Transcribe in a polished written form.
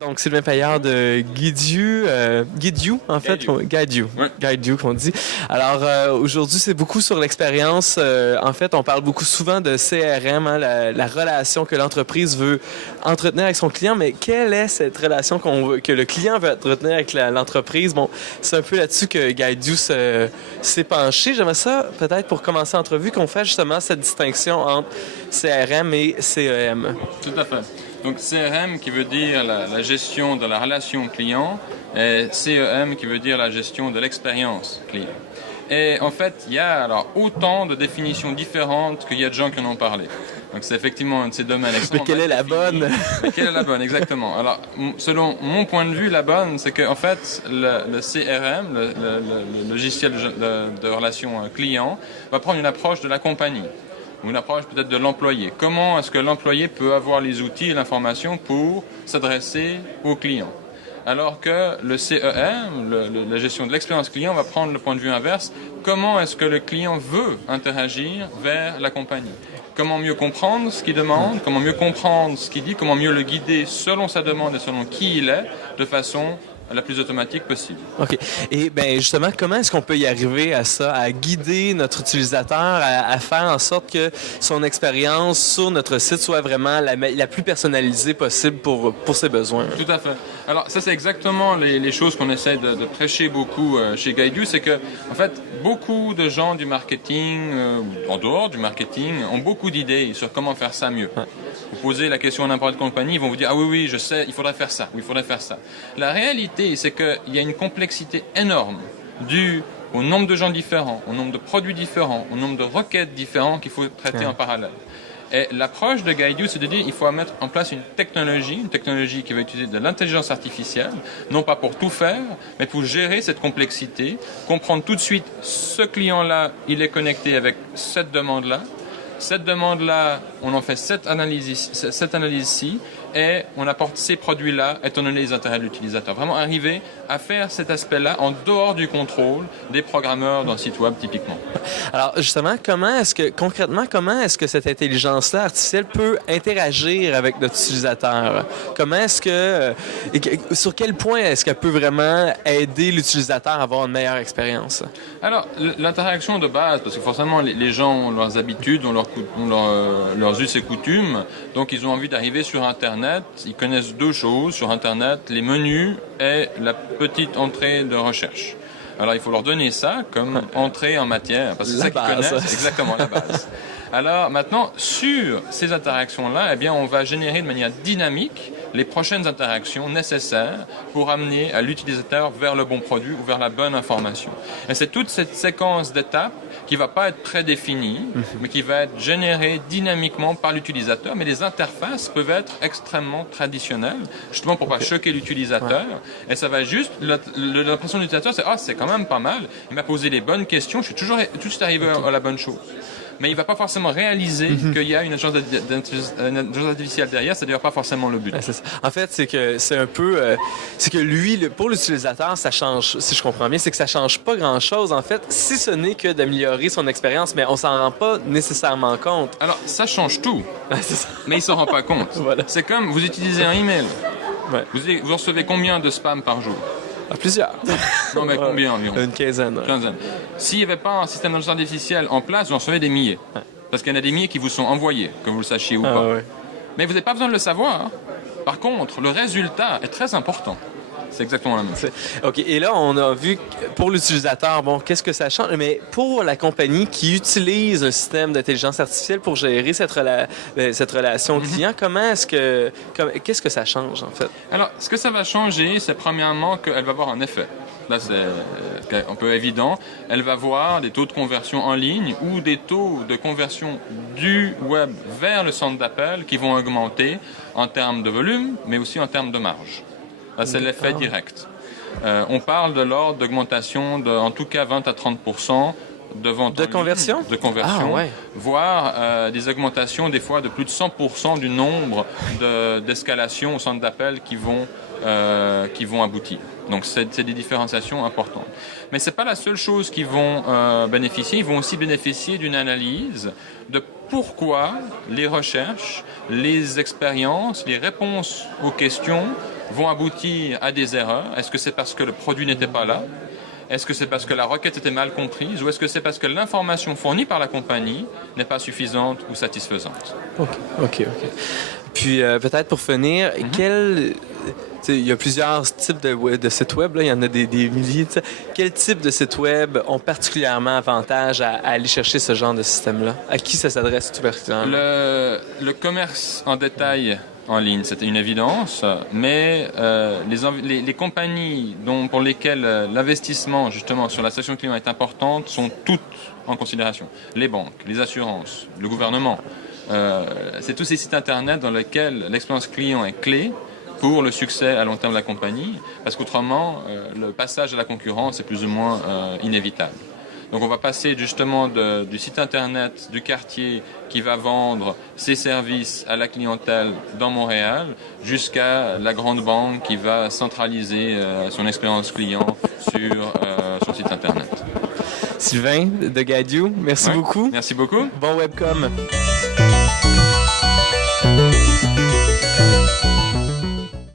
Donc, Sylvain Paillard de Guide You, en fait. Guide You. Ouais. Guide You, qu'on dit. Alors, aujourd'hui, c'est beaucoup sur l'expérience. En fait, on parle beaucoup souvent de CRM, hein, la relation que l'entreprise veut entretenir avec son client. Mais quelle est cette relation que le client veut entretenir avec l'entreprise? Bon, c'est un peu là-dessus que Guide You s'est penché. J'aimerais ça, peut-être, pour commencer l'entrevue, qu'on fasse justement cette distinction entre CRM et CEM. Tout à fait. Donc CRM qui veut dire la gestion de la relation client et CEM qui veut dire la gestion de l'expérience client. Et en fait, il y a alors autant de définitions différentes qu'il y a de gens qui en ont parlé. Donc c'est effectivement un de ces domaines extrêmement. Mais quelle est la bonne? Mais quelle est la bonne, exactement. Alors, selon mon point de vue, la bonne, c'est qu'en fait, le CRM, le logiciel de relation client, va prendre une approche de la compagnie. Ou une approche peut-être de l'employé. Comment est-ce que l'employé peut avoir les outils et l'information pour s'adresser au client? Alors que le CEM, la gestion de l'expérience client, va prendre le point de vue inverse. Comment est-ce que le client veut interagir vers la compagnie? Comment mieux comprendre ce qu'il demande? Comment mieux comprendre ce qu'il dit? Comment mieux le guider selon sa demande et selon qui il est, de façon la plus automatique possible. OK. Et bien, justement, comment est-ce qu'on peut y arriver à ça, à guider notre utilisateur, à faire en sorte que son expérience sur notre site soit vraiment la plus personnalisée possible pour ses besoins? Tout à fait. Alors, ça, c'est exactement les choses qu'on essaie de prêcher beaucoup chez Guide You, c'est que, en fait, beaucoup de gens du marketing, en dehors du marketing, ont beaucoup d'idées sur comment faire ça mieux. Ouais. Vous posez la question à n'importe quelle compagnie, ils vont vous dire « Ah oui, je sais, il faudrait faire ça, oui, il faudrait faire ça. » La réalité, c'est qu'il y a une complexité énorme due au nombre de gens différents, au nombre de produits différents, au nombre de requêtes différentes qu'il faut traiter en parallèle. Et l'approche de Guide You, c'est de dire qu'il faut mettre en place une technologie qui va utiliser de l'intelligence artificielle, non pas pour tout faire, mais pour gérer cette complexité, comprendre tout de suite ce client-là, il est connecté avec cette demande-là. Cette demande-là, on en fait cette analyse-ci, et on apporte ces produits-là, étant donné les intérêts de l'utilisateur. Vraiment arriver à faire cet aspect-là en dehors du contrôle des programmeurs d'un site web, typiquement. Alors, justement, concrètement, comment est-ce que cette intelligence-là artificielle peut interagir avec notre utilisateur? Comment est-ce que, sur quel point est-ce qu'elle peut vraiment aider l'utilisateur à avoir une meilleure expérience? Alors, l'interaction de base, parce que forcément, les gens ont leurs habitudes, ont leurs us et coutumes, donc ils ont envie d'arriver sur Internet. Ils connaissent deux choses sur Internet, les menus et la petite entrée de recherche. Alors, il faut leur donner ça comme entrée en matière, parce que c'est ça qu'ils connaissent, exactement la base. Alors, maintenant, sur ces interactions-là, eh bien, on va générer de manière dynamique les prochaines interactions nécessaires pour amener à l'utilisateur vers le bon produit ou vers la bonne information. Et c'est toute cette séquence d'étapes qui ne va pas être prédéfinie, mais qui va être générée dynamiquement par l'utilisateur. Mais les interfaces peuvent être extrêmement traditionnelles, justement pour ne pas choquer l'utilisateur. Ouais. Et ça va juste, l'impression de l'utilisateur, c'est « Ah, c'est quand même pas mal, il m'a posé les bonnes questions, je suis tout de suite arrivé à la bonne chose. » Mais il ne va pas forcément réaliser qu'il y a une intelligence artificielle derrière, c'est d'ailleurs pas forcément le but. Ouais, c'est ça. En fait, c'est un peu... c'est que lui, pour l'utilisateur, ça change, si je comprends bien, c'est que ça change pas grand-chose, en fait, si ce n'est que d'améliorer son expérience, mais on s'en rend pas nécessairement compte. Alors, ça change tout, c'est ça. Mais il s'en rend pas compte. Voilà. C'est comme, vous utilisez un email. Ouais. Vous recevez combien de spam par jour? Plusieurs. Non, mais combien environ? Une quinzaine. Ouais. Quinzaine. S'il n'y avait pas un système d'intelligence artificielle en place, vous en recevez des milliers. Ouais. Parce qu'il y en a des milliers qui vous sont envoyés, que vous le sachiez ou pas. Ouais. Mais vous n'avez pas besoin de le savoir. Par contre, le résultat est très important. C'est exactement la même chose. OK. Et là, on a vu pour l'utilisateur, bon, qu'est-ce que ça change? Mais pour la compagnie qui utilise un système d'intelligence artificielle pour gérer cette relation client, qu'est-ce que ça change, en fait? Alors, ce que ça va changer, c'est premièrement qu'elle va avoir un effet. Là, c'est un peu évident. Elle va voir des taux de conversion en ligne ou des taux de conversion du web vers le centre d'appel qui vont augmenter en termes de volume, mais aussi en termes de marge. Là, c'est l'effet direct. On parle de l'ordre d'augmentation de, en tout cas, 20 à 30% de vente de conversion? De conversion, ah, ouais. Voire des augmentations des fois de plus de 100% du nombre d'escalations au centre d'appel qui vont aboutir. Donc c'est des différenciations importantes. Mais c'est pas la seule chose qu'ils vont bénéficier. Ils vont aussi bénéficier d'une analyse de pourquoi les recherches, les expériences, les réponses aux questions vont aboutir à des erreurs. Est-ce que c'est parce que le produit n'était pas là? Est-ce que c'est parce que la requête était mal comprise? Ou est-ce que c'est parce que l'information fournie par la compagnie n'est pas suffisante ou satisfaisante? OK. Puis peut-être pour finir, il y a plusieurs types de sites web, là. Il y en a des milliers. T'sais. Quel type de sites web ont particulièrement avantage à aller chercher ce genre de système-là? À qui ça s'adresse tout particulièrement? Le commerce en détail en ligne, c'était une évidence, mais les compagnies pour lesquelles l'investissement justement sur la station client est important sont toutes en considération. Les banques, les assurances, le gouvernement. C'est tous ces sites internet dans lesquels l'expérience client est clé pour le succès à long terme de la compagnie, parce qu'autrement, le passage à la concurrence est plus ou moins inévitable. Donc on va passer justement du site internet du quartier qui va vendre ses services à la clientèle dans Montréal jusqu'à la grande banque qui va centraliser son expérience client sur son site internet. Sylvain de Gadiou, merci beaucoup. Merci beaucoup. Bon webcom.